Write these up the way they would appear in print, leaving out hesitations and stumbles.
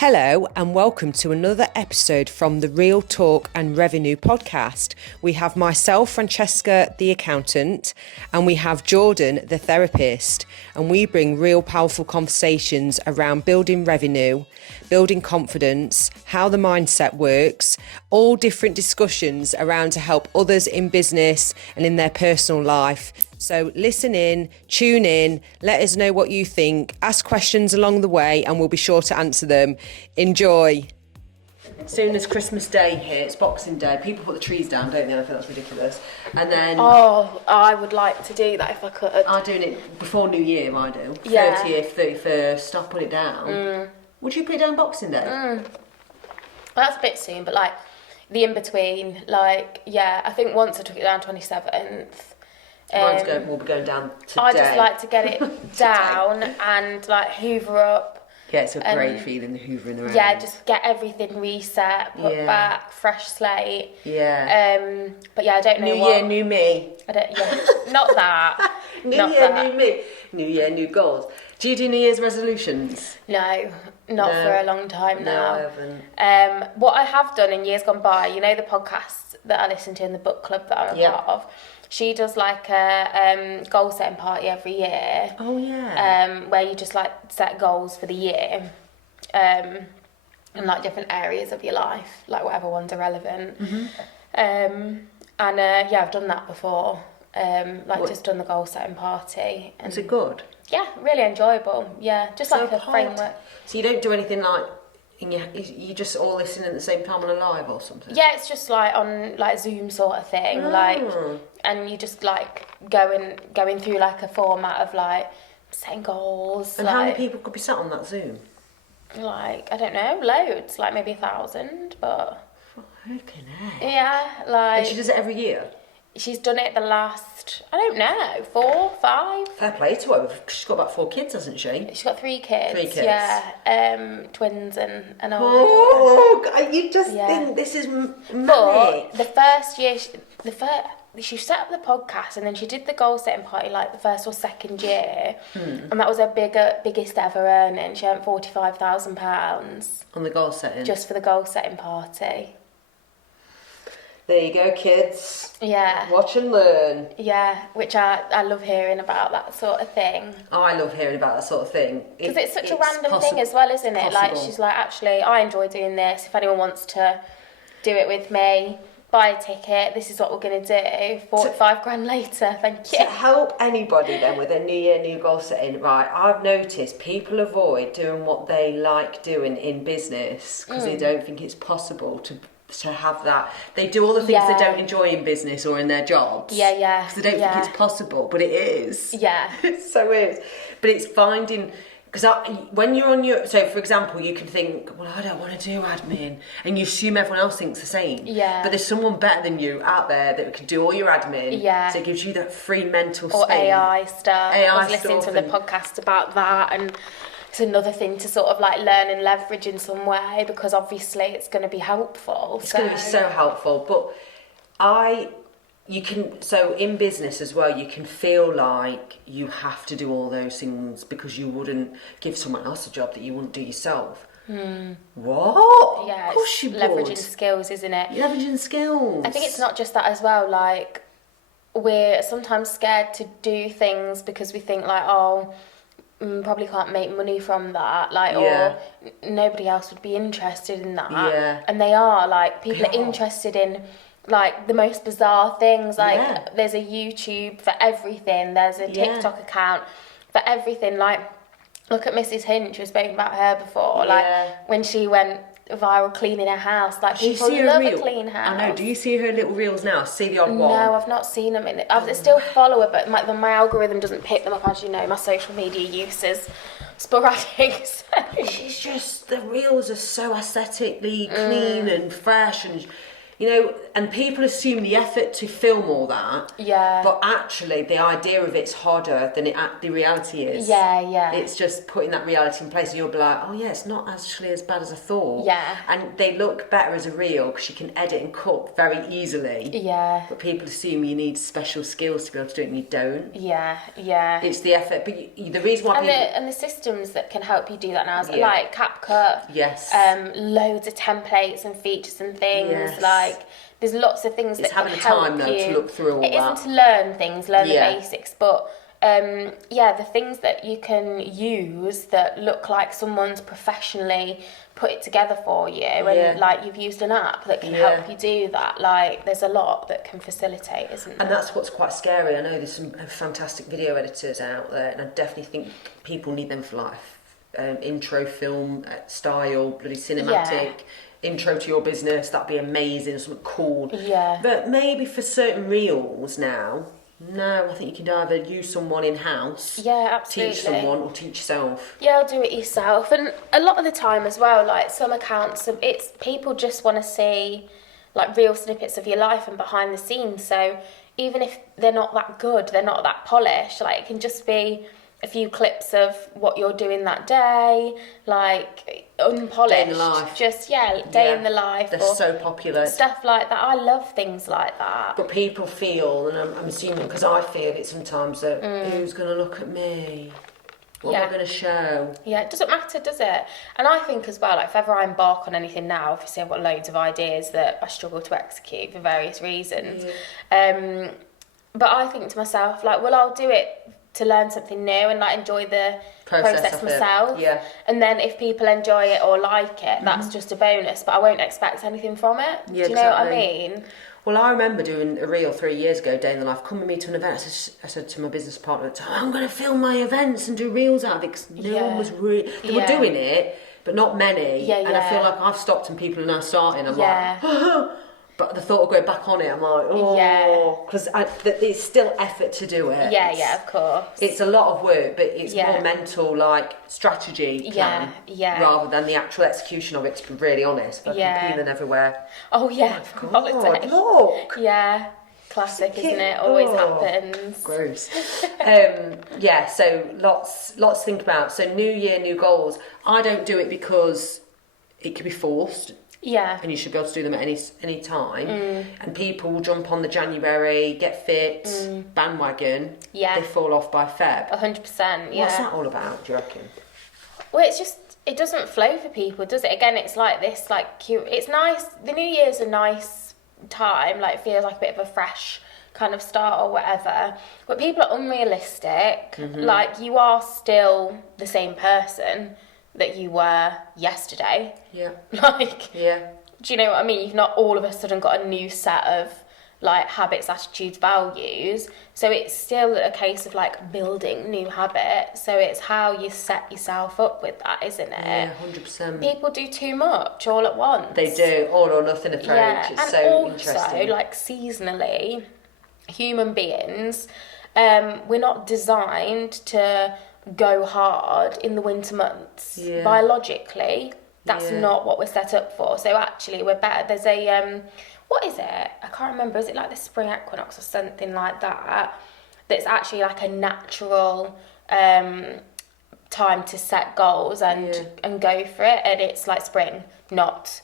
Hello and welcome to another episode from the Real Talk and Revenue podcast. We have myself, Francesca, the accountant, and we have Jordan, the therapist, and we bring real powerful conversations around building revenue, building confidence, how the mindset works, all different discussions around to help others in business and in their personal life. So listen in, tune in, let us know what you think, ask questions along the way and we'll be sure to answer them. Enjoy. Soon as Christmas Day hits, Boxing Day, people put the trees down, don't they? I think that's ridiculous. And then... Oh, I would like to do that if I could. I'm doing it before New Year, I do. Yeah. 30th, 31st, stop putting it down. Would you put it down Boxing Day? Well, that's a bit soon, but like the in-between, like, yeah, I think once I took it down 27th. We'll be going down today. I just like to get it down and like hoover up. Yeah, it's a great feeling, the hoovering around. Yeah, just get everything reset, put back, fresh slate. Yeah. But yeah, I don't know New year, new me. I don't. Yeah, not that. New not year, that. new me. New year, new goals. Do you do New Year's resolutions? No, not for a long time now. No, I haven't. What I have done in years gone by, you know, the podcasts that I listen to in the book club that I'm a part of. She does like a goal setting party every year. Oh yeah. Where you just like set goals for the year, in like different areas of your life, like whatever ones are relevant. Yeah, I've done that before. Just done the goal setting party. And is it good? Yeah, really enjoyable. Yeah, just So like a framework. So you don't do anything like. You just all listen at the same time on a live or something? Yeah, it's just like on like Zoom sort of thing, and you just like going through like a format of like setting goals. And how many people could be sat on that Zoom? Like, I don't know, loads, like maybe 1,000, but... Flipping heck. Yeah, like... And she does it every year? She's done it the last, I don't know, 4, 5? Fair play to her. She's got about 4 kids, hasn't she? She's got 3 kids. 3 kids. Yeah, twins and all. Oh, God, you just think this is manic. But the first year, she set up the podcast and then she did the goal setting party like the first or second year, and that was her biggest ever earning. She earned £45,000 on the goal setting, just for the goal setting party. There you go, kids. Yeah. Watch and learn. Yeah, which I love hearing about that sort of thing. Oh, I love hearing about that sort of thing. Because it's such a random thing as well, isn't it? Like, she's like, actually, I enjoy doing this. If anyone wants to do it with me, buy a ticket. This is what we're going to do. 45 grand later, thank you. To help anybody then with their New Year, new goal setting, right, I've noticed people avoid doing what they like doing in business because they don't think it's possible to have that. They do all the things they don't enjoy in business or in their jobs. Yeah. Because they don't think it's possible, but it is. Yeah. It so is. But it's finding... Because when you're on your... So, for example, you can think, well, I don't want to do admin. And you assume everyone else thinks the same. Yeah. But there's someone better than you out there that can do all your admin. Yeah. So it gives you that free mental space. Or AI stuff. I was listening to the podcast about that, and it's another thing to sort of like learn and leverage in some way, because obviously it's going to be helpful. It's going to be so helpful. But so in business as well, you can feel like you have to do all those things because you wouldn't give someone else a job that you wouldn't do yourself. What? Yeah, of course you would. Leveraging skills, isn't it? Leveraging skills. I think it's not just that as well. Like, we're sometimes scared to do things because we think like, probably can't make money from that, like, or nobody else would be interested in that. Yeah. And they are, like, people are interested in like the most bizarre things. Like, there's a YouTube for everything, there's a TikTok account for everything. Like, look at Mrs. Hinch, we've spoken about her before. Like, when she went viral cleaning her house, like, people love a clean house. I know. Do you see her little reels now? See the odd one? No, I've not seen them. I still follow her, but my algorithm doesn't pick them up, as you know. My social media use is sporadic. So. She's just, the reels are so aesthetically clean and fresh, and You know, and people assume the effort to film all that. Yeah. But actually, the idea of it's harder than the reality is. Yeah. It's just putting that reality in place, and you'll be like, oh yeah, it's not actually as bad as I thought. Yeah. And they look better as a reel because you can edit and cut very easily. Yeah. But people assume you need special skills to be able to do it, and you don't. Yeah. It's the effort, but the reason why and the systems that can help you do that now is like CapCut. Yes. Loads of templates and features and things. Yes. Like there's lots of things that can help you. It's having the time though to look through all that. It isn't to learn things, learn the basics, but the things that you can use that look like someone's professionally put it together for you, and like you've used an app that can help you do that. Like there's a lot that can facilitate, isn't there? And that's what's quite scary. I know there's some fantastic video editors out there, and I definitely think people need them for life. Intro film style, bloody cinematic. Intro to your business, that'd be amazing, something cool. Yeah. But maybe for certain reels now, no, I think you can either use someone in-house, absolutely. teach someone, or teach yourself. Yeah, do it yourself. And a lot of the time as well, like some accounts, it's people just want to see like real snippets of your life and behind the scenes. So even if they're not that good, they're not that polished, like it can just be a few clips of what you're doing that day, like unpolished. Day in the life. Just, day in the life. They're so popular. Stuff like that. I love things like that. But people feel, and I'm assuming, because I feel it sometimes, that who's going to look at me? What am I going to show? Yeah, it doesn't matter, does it? And I think as well, like if ever I embark on anything now, obviously I've got loads of ideas that I struggle to execute for various reasons. But I think to myself, like, well, I'll do it to learn something new and like enjoy the process myself. Yeah. And then if people enjoy it or like it, that's just a bonus, but I won't expect anything from it. Yeah, do you know what I mean? Well, I remember doing a reel 3 years ago, Day in the Life. Come with me to an event. I said to my business partner, I'm going to film my events and do reels out of it, because no one was really... They were doing it, but not many. And I feel like I've stopped and people are now starting. I'm like... But the thought of going back on it, I'm like, because there's still effort to do it. Yeah, of course. It's a lot of work, but it's more mental, like, strategy plan, rather than the actual execution of it, to be really honest. But peeling everywhere. Oh, yeah. Oh, God, look. Yeah. Classic, isn't it? Always happens. Gross. So lots to think about. So new year, new goals. I don't do it because it can be forced. Yeah. And you should be able to do them at any time. And people will jump on the January, get fit, bandwagon. Yeah. They fall off by Feb. 100%, yeah. What's that all about, do you reckon? Well, it's just, it doesn't flow for people, does it? Again, it's like this, like, it's nice. The New Year's a nice time, like, it feels like a bit of a fresh kind of start or whatever. But people are unrealistic. Like, you are still the same person that you were yesterday. Yeah. Like, do you know what I mean? You've not all of a sudden got a new set of like habits, attitudes, values. So it's still a case of like building new habits. So it's how you set yourself up with that, isn't it? Yeah, 100%. People do too much all at once. They do, all or nothing approach. Yeah. It's and so also, interesting. like seasonally, human beings, we're not designed to go hard in the winter months. Biologically, that's not what we're set up for. So actually we're better. There's a what is it, I can't remember, is it like the spring equinox or something like that, that's actually like a natural time to set goals and go for it, and it's like spring, not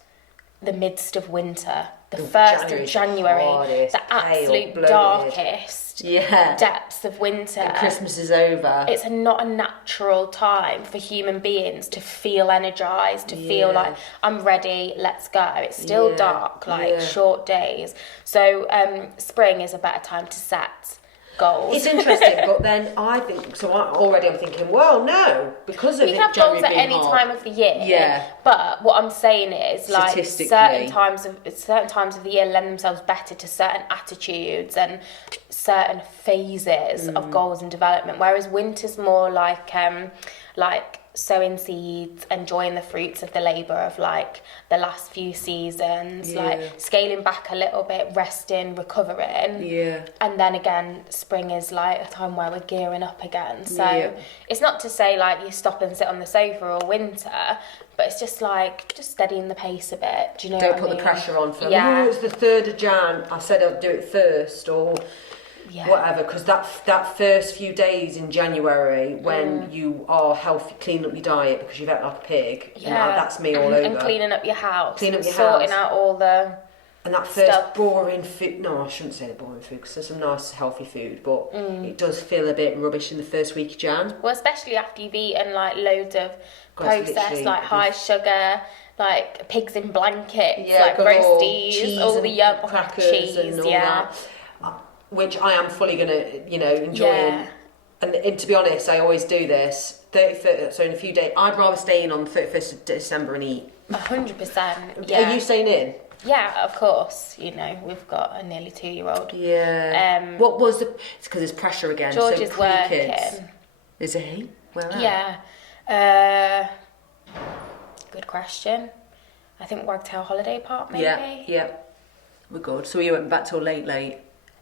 the midst of winter, the 1st of January, the absolute darkest depths of winter. And Christmas is over. It's not a natural time for human beings to feel energized, to feel like, I'm ready, let's go. It's still dark, like short days. So spring is a better time to set goals. It's interesting, but then I think, so I'm thinking, well, no, because of you can have goals at any time of the year. Yeah. But what I'm saying is, like, certain times of the year lend themselves better to certain attitudes and certain phases of goals and development. Whereas winter's more like sowing seeds, enjoying the fruits of the labour of like the last few seasons, like scaling back a little bit, resting, recovering. Yeah. And then again, spring is like a time where we're gearing up again. So it's not to say like you stop and sit on the sofa or winter, but it's just like, just steadying the pace a bit. Do you know Don't what I put mean? the pressure on for, Yeah. oh, it's the 3rd of Jan, I said I'd do it first, or whatever, because that first few days in January when you are healthy, clean up your diet because you've ate like a pig, and that's me all over. And cleaning up your house. Sorting house. out all the And that first stuff. boring food, no, I shouldn't say the boring food, because there's some nice healthy food, but it does feel a bit rubbish in the first week of Jan. Well, especially after you've eaten like loads of processed, like high sugar, like pigs in blankets, like roasties, cheese all the yum, crackers cheese, and all that, which I am fully gonna, enjoying. And to be honest, I always do this. 31st, so in a few days, I'd rather stay in on the 31st of December and eat. 100%. Yeah. Are you staying in? Yeah, of course. We've got a nearly 2-year-old. Yeah. What was the? It's because there's pressure again. George so is working. Kids. Is he? Where at? Yeah. Good question. I think Wagtail Holiday Park, maybe. Yeah. We're good. So you went back till late.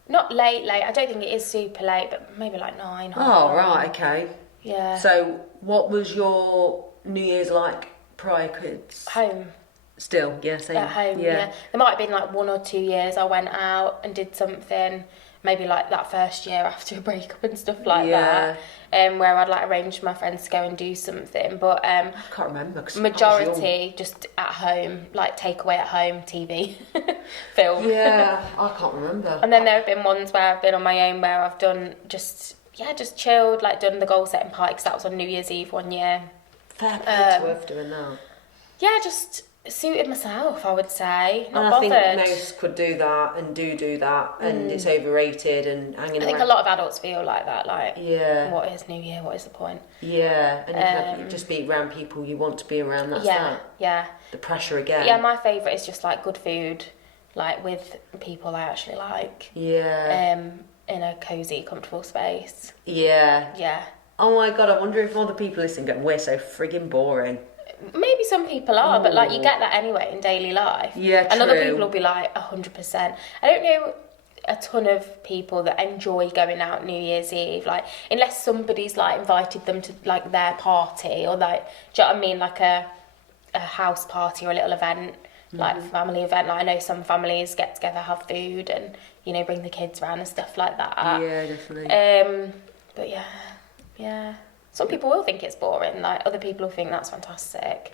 Not late. I don't think it is super late, but maybe like 9. Oh, right, okay. Yeah. So what was your New Year's like prior kids? Home. Still, yeah, same. At home, yeah. There might have been like 1 or 2 years I went out and did something, maybe like that first year after a breakup and stuff like that, where I'd like arrange for my friends to go and do something. But I can't remember. Majority just at home, like takeaway at home, TV, film. Yeah, I can't remember. And then there have been ones where I've been on my own where I've done just chilled, like done the goal setting party, because that was on New Year's Eve one year. Fair play to worth doing that. Yeah, just suited myself, I would say. Not and bothered. I think most could do that and do that, and it's overrated and hanging around. I think a lot of adults feel like that, like, yeah, what is New Year, what is the point? Yeah, and you can just be around people you want to be around, that's that. Yeah. The pressure again. Yeah, my favourite is just like good food, like with people I actually like. Yeah. In a cosy, comfortable space. Yeah. Yeah. Oh my God, I wonder if other people listening go, we're so frigging boring. Maybe some people are, but like you get that anyway in daily life. Yeah, and true. other people will be like 100%. I don't know a ton of people that enjoy going out New Year's Eve, like unless somebody's like invited them to like their party, or like, do you know what I mean, like a house party or a little event, like family event. Like I know some families get together, have food, and bring the kids around and stuff like that. Yeah, definitely. But yeah. Some people will think it's boring, like other people will think that's fantastic.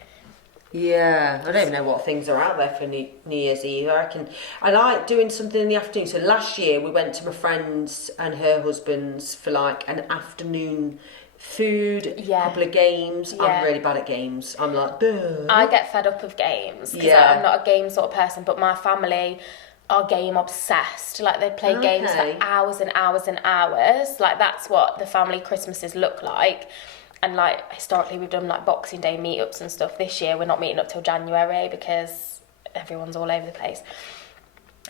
Yeah, I don't even know what things are out there for New Year's Eve. I like doing something in the afternoon. So last year we went to my friend's and her husband's for like an afternoon food, a couple of games. I'm really bad at games. I'm like, duh. I get fed up of games because I'm not a game sort of person, but my family are game obsessed. Like they play games for hours and hours and hours. Like that's what the family Christmases look like. And like historically we've done like Boxing Day meetups and stuff. This year we're not meeting up till January because everyone's all over the place.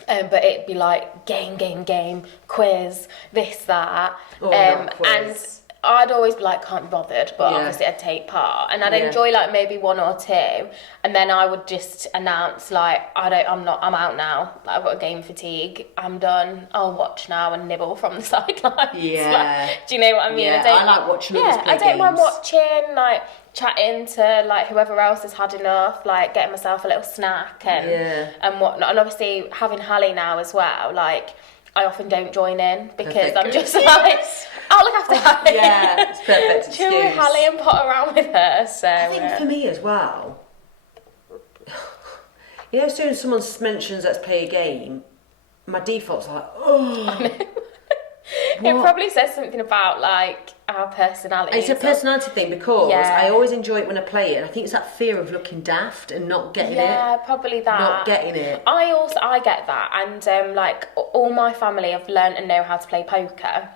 But it'd be like game, quiz, this, that. Quiz. And I'd always be like, can't be bothered, but obviously I'd take part, and I'd enjoy like maybe 1 or 2, and then I would just announce like, I'm out now. Like, I've got a game fatigue. I'm done. I'll watch now and nibble from the sidelines. Yeah. Like, do you know what I mean? Yeah, I like watching others play I don't mind games. watching, like chatting to like whoever else has had enough, like getting myself a little snack and whatnot. And obviously having Hallie now as well, like I often don't join in because I'm just like, I'll look after Hallie. Yeah, it's perfect excuse. Chill with Hallie and pot around with her. So I think for me as well, as soon as someone mentions let's play a game, my default's like, oh. It probably says something about like our personality. It's a personality thing because I always enjoy it when I play it, and I think it's that fear of looking daft and not getting it. Yeah, probably that. Not getting it. I get that, and like all my family have learned and know how to play poker.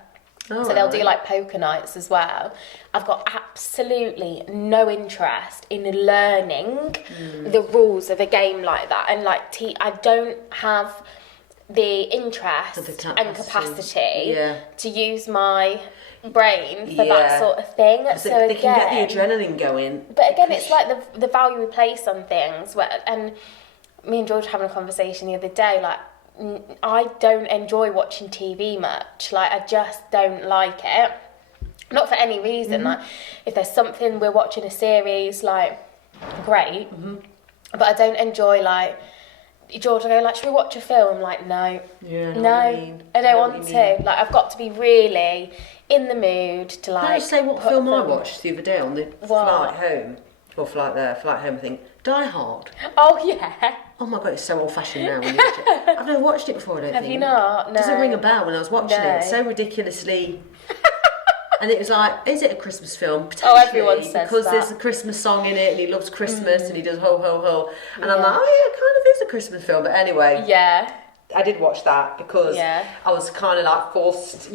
So they'll do like poker nights as well. I've got absolutely no interest in learning the rules of a game like that, and like I don't have the interest and capacity to use my brain for that sort of thing. So they can get the adrenaline going. But again, it's like the value we place on things. And me and George were having a conversation the other day, like, I don't enjoy watching TV much. Like, I just don't like it. Not for any reason. Like, if there's something, we're watching a series, like, great. But I don't enjoy, like, George will go, like, should we watch a film? Like, no. I don't want to. Like, I've got to be really in the mood to, like... Can I just say what film I watched the other day on the flight home? Or flight home, I think. Die Hard. Oh, yeah. Oh my God, it's so old-fashioned now. When you watch it. I've never watched it before, I don't think. Have you not? No. It doesn't ring a bell when I was watching it. It's so ridiculously... And it was like, is it a Christmas film? Potentially, everyone says because that. There's a Christmas song in it, and he loves Christmas, and he does ho ho ho. And I'm like, oh yeah, it kind of is a Christmas film. But anyway, I did watch that because I was kind of like forced.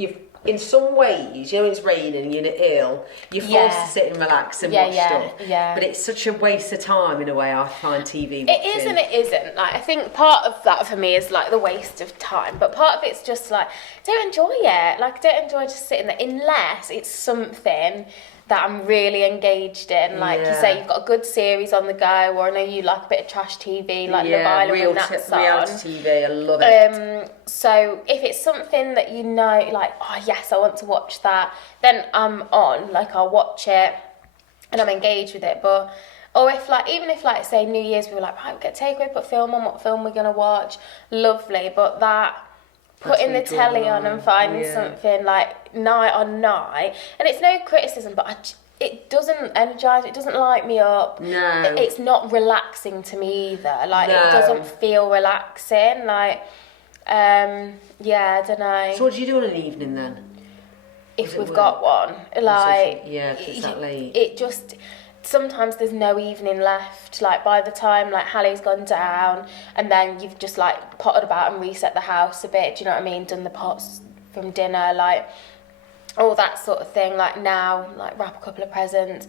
In some ways, you know, it's raining and you're ill, you're forced to sit and relax and watch stuff. But it's such a waste of time in a way, I find TV watching. It is and it isn't. Like, I think part of that for me is like the waste of time, but part of it's just like, don't enjoy it. Like, I don't enjoy just sitting there unless it's something that I'm really engaged in. Like you say, you've got a good series on the go, or I know you like a bit of trash TV, like Love Island when that's on. Reality TV, I love it. So if it's something that you know, like, oh yes, I want to watch that, then I'm on, like, I'll watch it and I'm engaged with it. But, or if like, even if like, say New Year's, we were like, right, we'll get a takeaway, put film on, what film we're going to watch, lovely. But that, putting the telly on and finding something like night on night, and it's no criticism, but it doesn't energise, it doesn't light me up. No. It's not relaxing to me either. Like, it doesn't feel relaxing. Like, I don't know. So what do you do on an evening then? If we've got one. Like, if it's that late. It just... Sometimes there's no evening left. Like, by the time like Hallie's gone down, and then you've just like potted about and reset the house a bit, do you know what I mean, done the pots from dinner, like all that sort of thing. Like, now, like, wrap a couple of presents,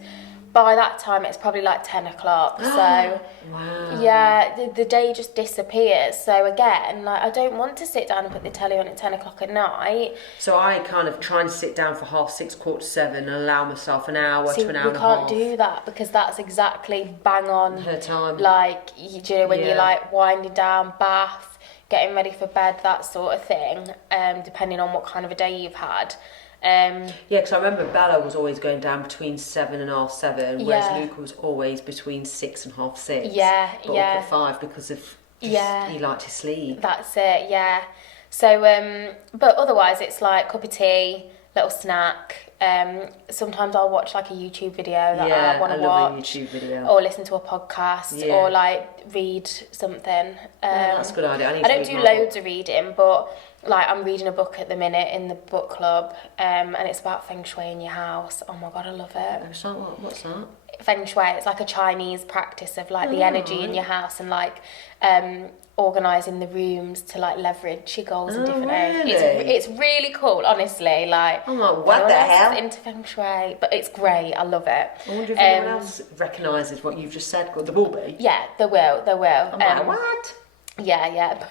by that time it's probably like 10 o'clock. So the day just disappears. So again, like, I don't want to sit down and put the telly on at 10 o'clock at night. So I kind of try and sit down for 6:30, 7:15 and allow myself an hour to an hour and a half. We can't do that because that's exactly bang on her time. Like, you know, when you're like winding down, bath, getting ready for bed, that sort of thing, depending on what kind of a day you've had. Because I remember Bella was always going down between 7 and 7:30, whereas Luca was always between 6 and 6:30. But up at 5 because of he liked to sleep. That's it. So but otherwise it's like cup of tea, little snack. Sometimes I'll watch like a YouTube video that I want to watch, a YouTube video, or listen to a podcast, or like read something. That's a good idea. I don't do loads of reading, but like, I'm reading a book at the minute in the book club, and it's about feng shui in your house. Oh my God, I love it. What's that? Feng shui, it's like a Chinese practice of like the energy in your house, and like organising the rooms to like leverage your goals in different areas. It's really cool, honestly. Like, I'm like, what the hell? Into feng shui, but it's great. I love it. I wonder if anyone else recognises what you've just said. There will be. Yeah, there will. I'm like, what? Yeah.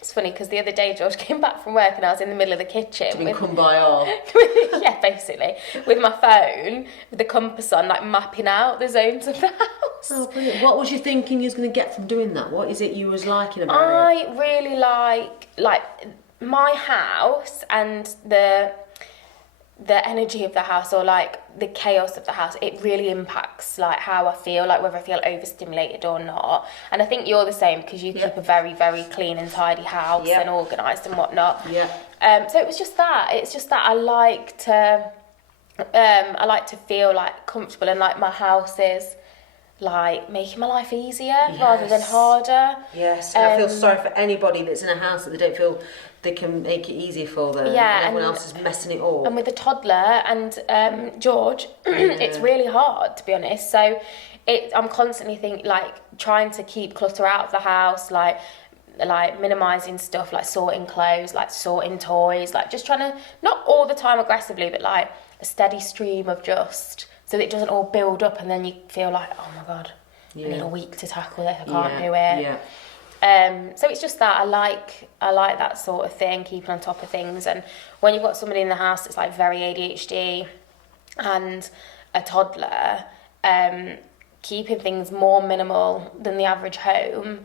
It's funny because the other day George came back from work and I was in the middle of the kitchen. Yeah, basically. With my phone, with the compass on, like mapping out the zones of the house. Oh, brilliant. What was you thinking you was going to get from doing that? What is it you was liking about it? I really like my house and the energy of the house, or like the chaos of the house. It really impacts like how I feel, like whether I feel overstimulated or not. And I think you're the same because you keep a very, very clean and tidy house and organised and whatnot. So it was just that. It's just that I like to feel like comfortable, and like my house is like making my life easier rather than harder. Yes, and I feel sorry for anybody that's in a house that they don't feel they can make it easier for them. Yeah, and everyone else is messing it up. And with a toddler and George, it's really hard, to be honest. So I'm constantly trying to keep clutter out of the house, like minimising stuff, like sorting clothes, like sorting toys, like just trying to, not all the time aggressively, but like a steady stream of just, so that it doesn't all build up and then you feel like, oh my God, I need a week to tackle this, I can't do it. So it's just that I like that sort of thing, keeping on top of things. And when you've got somebody in the house that's like very ADHD and a toddler, keeping things more minimal than the average home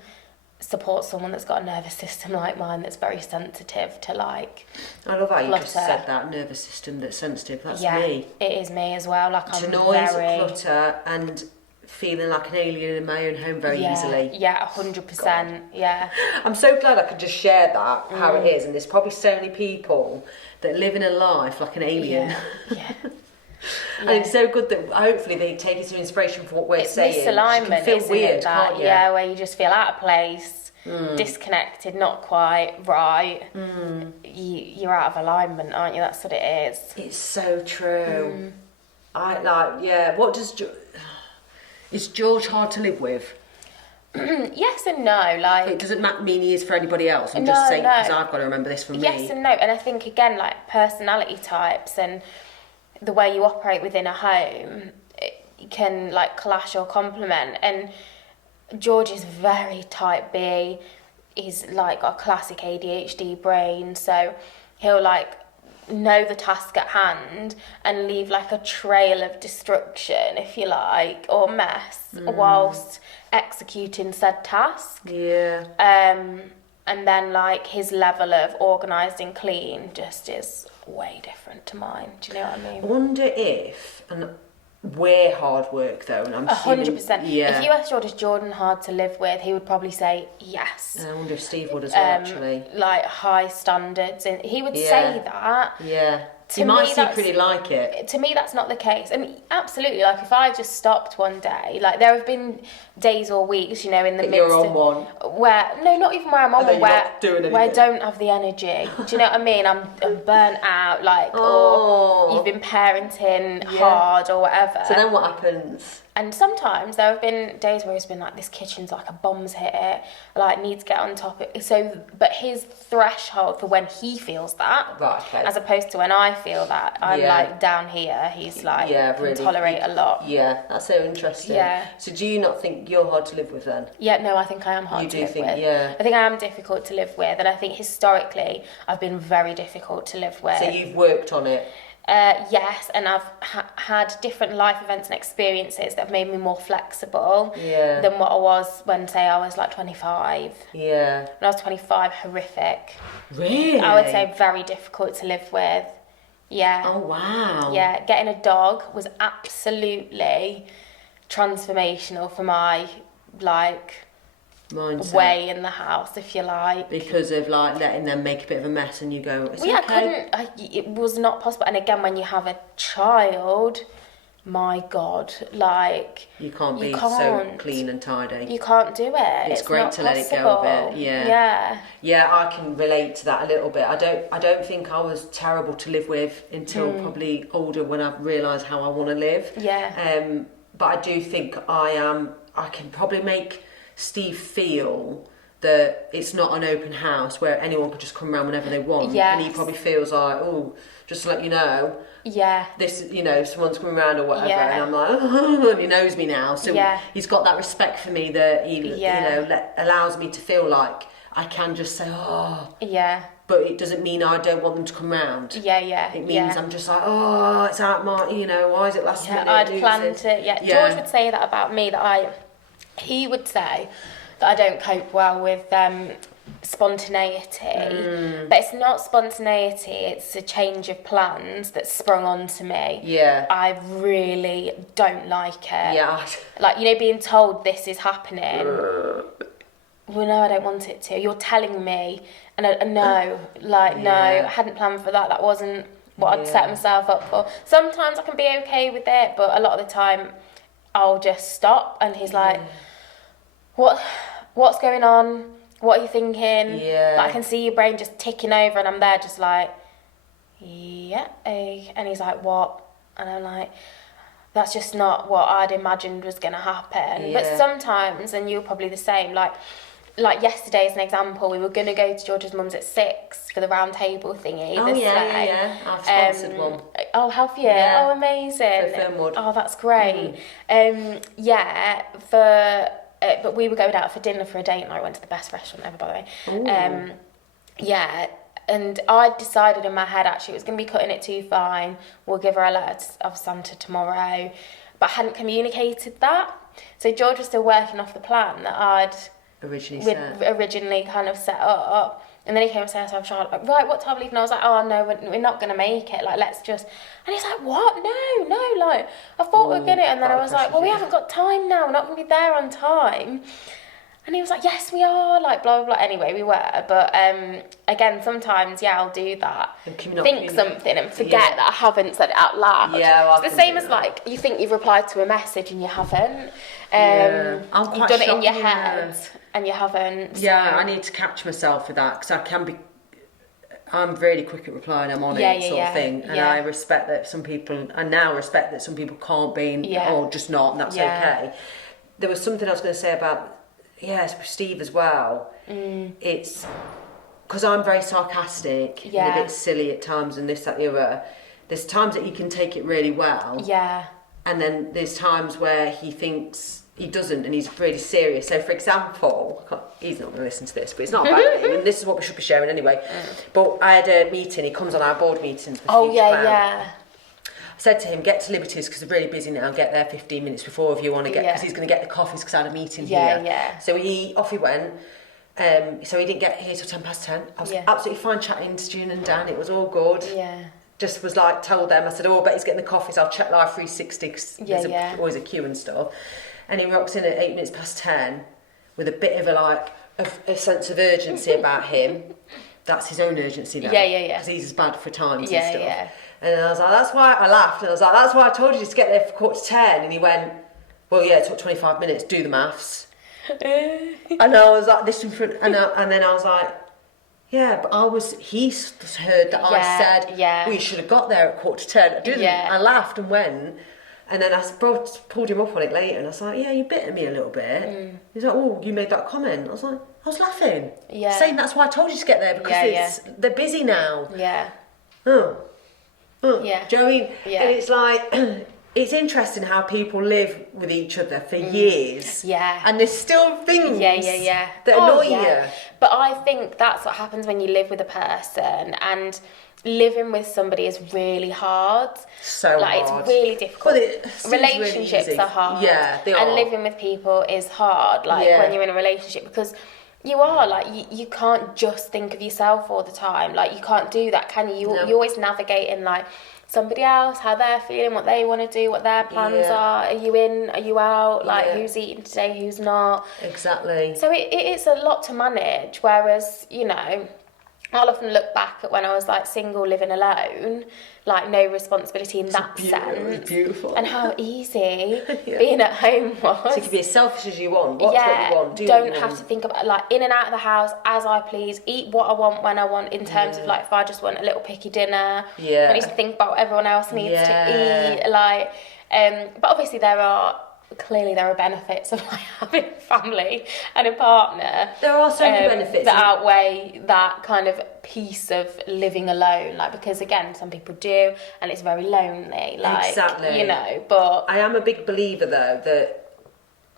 supports someone that's got a nervous system like mine that's very sensitive to like I love how you clutter. just said that, nervous system that's sensitive. That's yeah, me. It is me as well. Like to I'm noise, very clutter, and feeling like an alien in my own home very easily. Yeah, 100%. Yeah. I'm so glad I could just share that, how it is. And there's probably so many people that live in a life like an alien. Yeah. And it's so good that hopefully they take it to inspiration for what we're saying. It's misalignment, you can feel isn't weird, it? That, can't you? yeah, where you just feel out of place, disconnected, not quite right. You're out of alignment, aren't you? That's what it is. It's so true. What does... Is George hard to live with? Yes and no. Like, it doesn't mean he is for anybody else. I'm just saying because I've got to remember this from me. Yes and no. And I think, again, like personality types and the way you operate within a home, it can like clash or complement. And George is very type B. He's like got a classic ADHD brain, so he'll like know the task at hand and leave like a trail of destruction, if you like, or mess whilst executing said task. Yeah. And then like his level of organised and clean just is way different to mine. Do you know what I mean? I wonder if, and we're hard work though, and I'm 100%. Yeah. If you asked George, is Jordan hard to live with, he would probably say yes. And I wonder if Steve would as well, actually. Like high standards, and he would say that. Yeah. He might secretly like it. To me, that's not the case. I mean, absolutely. Like, if I just stopped one day, like, there have been days or weeks, you know, in the midst you're on of one. Where, no, not even where I'm on one, where I anything. don't have the energy. Do you know what I mean? I'm burnt out, like, or you've been parenting hard or whatever. So then what happens? And sometimes there have been days where it's been like, this kitchen's like a bomb's hit it, like need to get on top of it. So, but his threshold for when he feels that, as opposed to when I feel that, I'm like down here, he's like, really, can tolerate a lot. Yeah, that's so interesting. Yeah. So do you not think you're hard to live with then? Yeah, no, I think I am hard to live with. Yeah. I think I am difficult to live with, and I think historically I've been very difficult to live with. So you've worked on it? Yes, and I've had different life events and experiences that have made me more flexible than what I was when, say, I was like 25. Yeah. When I was 25, horrific. Really? I would say very difficult to live with. Yeah. Oh, wow. Yeah, getting a dog was absolutely transformational for my, like... mindset. Way in the house, if you like, because of like letting them make a bit of a mess and you go, it's okay. I couldn't, it was not possible. And again, when you have a child, my God, like you can't be so clean and tidy. You can't do it. It's great to let it go a bit. Yeah, I can relate to that a little bit. I don't think I was terrible to live with until probably older, when I've realised how I want to live. But I do think I can probably make Steve feel that it's not an open house where anyone could just come around whenever they want. And he probably feels like, oh, just to let you know, this, you know, someone's coming around or whatever, and I'm like, oh, and he knows me now, so he's got that respect for me that he you know, allows me to feel like I can just say, oh, but it doesn't mean I don't want them to come round. It means I'm just like, oh, it's out my, you know, why is it last minute? I'd planned it. George would say that about me, he would say that I don't cope well with spontaneity, but it's not spontaneity, it's a change of plans that's sprung onto me. I really don't like it. Like, you know, being told this is happening. Well, no, I don't want it to. You're telling me, and no, I hadn't planned for that. That wasn't what I'd set myself up for. Sometimes I can be okay with it, but a lot of the time I'll just stop, and he's like, what's going on? What are you thinking? Like, I can see your brain just ticking over, and I'm there just like, and he's like, what? And I'm like, that's just not what I'd imagined was going to happen. But sometimes, and you're probably the same, like yesterday as an example, we were going to go to George's mum's at 6 for the round table thingy. I've sponsored one. Oh, have you? Oh, amazing. For Fernwood. Oh, that's great. For but we were going out for dinner for a date night. Went to the best restaurant ever, by the way. Yeah, and I decided in my head, actually, it was going to be cutting it too fine. We'll give her a letter of Santa tomorrow. But I hadn't communicated that. So George was still working off the plan that I'd originally kind of set up. And then he came upstairs to have Charlotte, like, right, what time are we leaving? I was like, oh, no, we're not going to make it. Like, let's just... And he's like, what? No, like, I thought we were going to... And then I was like, well, we haven't got time now. We're not going to be there on time. And he was like, yes, we are, like, blah, blah, blah. Anyway, we were. But, again, sometimes, yeah, I'll do that. Think something and forget that I haven't said it out loud. Yeah, well, it's the same as, like, you think you've replied to a message and you haven't. You've done it in your head and you haven't. So. Yeah, I need to catch myself with that, because I'm really quick at replying, I'm on it sort of thing. And I respect that some people, I now respect that some people can't be, or just not, and that's okay. There was something I was going to say about... Yes, with Steve as well. It's because I'm very sarcastic and a bit silly at times, and this, that, the other. There's times that he can take it really well. Yeah. And then there's times where he thinks he doesn't, and he's really serious. So, for example, he's not going to listen to this, but it's not about him, and this is what we should be sharing anyway. But I had a meeting. He comes on our board meetings. I said to him, get to Liberty's because they're really busy now. Get there 15 minutes before if you want to get, because he's going to get the coffees because I had a meeting here. So off he went. So he didn't get here till 10:10. I was absolutely fine chatting to June and Dan. It was all good. Just was like, told them, I said, I bet he's getting the coffees. I'll check live 360 because there's always a queue and stuff. And he rocks in at 10:08 with a bit of a sense of urgency about him. That's his own urgency now. Because he's as bad for times and stuff. And I was like, that's why I laughed. And I was like, that's why I told you to get there for 9:45. And he went, well, yeah, it took 25 minutes. Do the maths. And I was like, this in front. And then I was like, yeah, but he heard that I said, well, you should have got there at 9:45. I didn't. I laughed and went. And then I pulled him up on it later. And I was like, yeah, you bit at me a little bit. He's like, oh, you made that comment. I was like, I was laughing. Saying that's why I told you to get there because they're busy now. Do you know what I mean? And it's like, it's interesting how people live with each other for years. And there's still things that annoy you. But I think that's what happens when you live with a person, and living with somebody is really hard. So hard. It's really difficult. Well, relationships really are hard. Yeah, they are. And living with people is hard, when you're in a relationship, because you are, you can't just think of yourself all the time. You can't do that, can you? You're always navigating, somebody else, how they're feeling, what they want to do, what their plans are. Are you in? Are you out? Who's eating today, who's not? Exactly. So it's a lot to manage, whereas, I'll often look back at when I was single, living alone, no responsibility in that sense. It's beautiful. And how easy being at home was. So you can be as selfish as you want. Watch what you want. Don't have to think about in and out of the house as I please. Eat what I want when I want. In terms of if I just want a little picky dinner. I don't need to think about what everyone else needs to eat. But obviously there are benefits of having a family and a partner. There are so many benefits that outweigh that kind of piece of living alone. Because again, some people do, and it's very lonely. Exactly. But I am a big believer though that.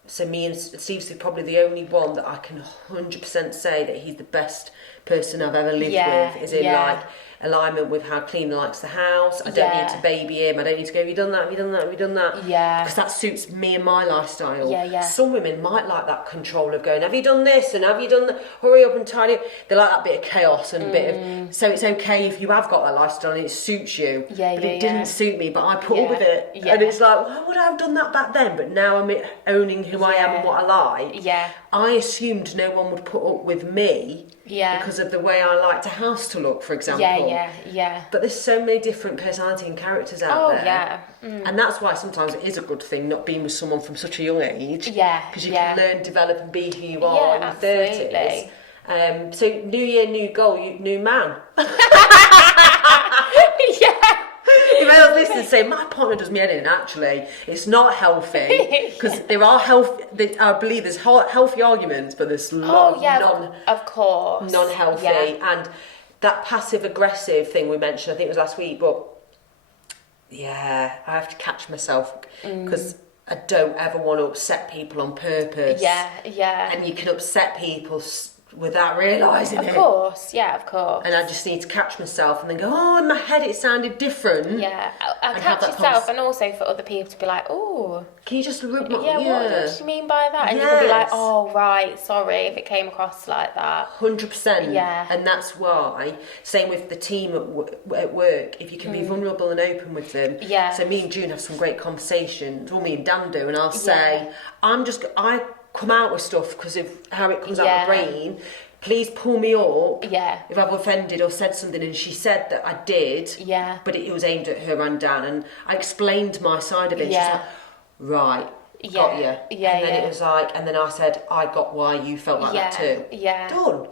So me and Steve's probably the only one that I can 100% say that he's the best person I've ever lived with. Is in alignment with how clean he likes the house. I don't need to baby him. I don't need to go, have you done that? Have you done that? Have you done that? Because that suits me and my lifestyle. Some women might like that control of going, have you done this? And have you done that? Hurry up and tidy up. They like that bit of chaos and a bit of... So it's okay if you have got that lifestyle and it suits you. But it didn't suit me, but I put up with it. And it's like, why would I have done that back then? But now I'm owning who I am and what I like. I assumed no one would put up with me because of the way I like the house to look, for example. But there's so many different personality and characters out there. And that's why sometimes it is a good thing not being with someone from such a young age. Because you can learn, develop and be who you are in your 30s. So new year, new goal, new man. If I was listening saying, my partner does me head in, actually, it's not healthy, because there are I believe there's healthy arguments, but there's a lot of non-healthy, and that passive-aggressive thing we mentioned, I think it was last week, but I have to catch myself, because I don't ever want to upset people on purpose. Yeah. And you can upset people without realising it. Of course, yeah, of course. And I just need to catch myself and then go, oh, in my head it sounded different. Yeah, I'll catch yourself and also for other people to be like, oh, can you just rub my... what do you mean by that? And you can be like, oh, right, sorry if it came across like that. 100%. Yeah. And that's why, same with the team at work, if you can be vulnerable and open with them. Yeah. So me and June have some great conversations, or me and Dan do, and I'll say, I come out with stuff because of how it comes out of my brain. Please pull me up if I've offended or said something. And she said that I did, but it was aimed at her and Dan, and I explained my side of it. She's like, right, got you. And then it was like, and then I said, I got why you felt like that too. Done.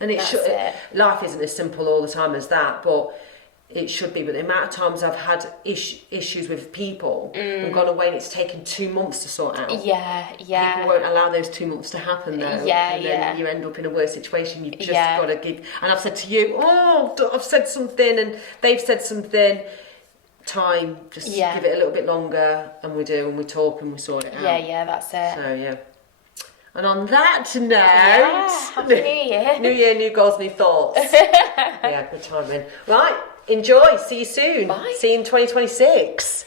And it should. Life isn't as simple all the time as that, but it should be. But the amount of times I've had issues with people and gone away and it's taken 2 months to sort out. People won't allow those 2 months to happen though. And then you end up in a worse situation. You've just got to give. And I've said to you, oh, I've said something and they've said something. Time, just give it a little bit longer, and we do, and we talk and we sort it out. That's it. So and on that note, Happy New Year. New Year, new goals, new thoughts. Good timing. Right, enjoy. See you soon. Bye. See you in 2026.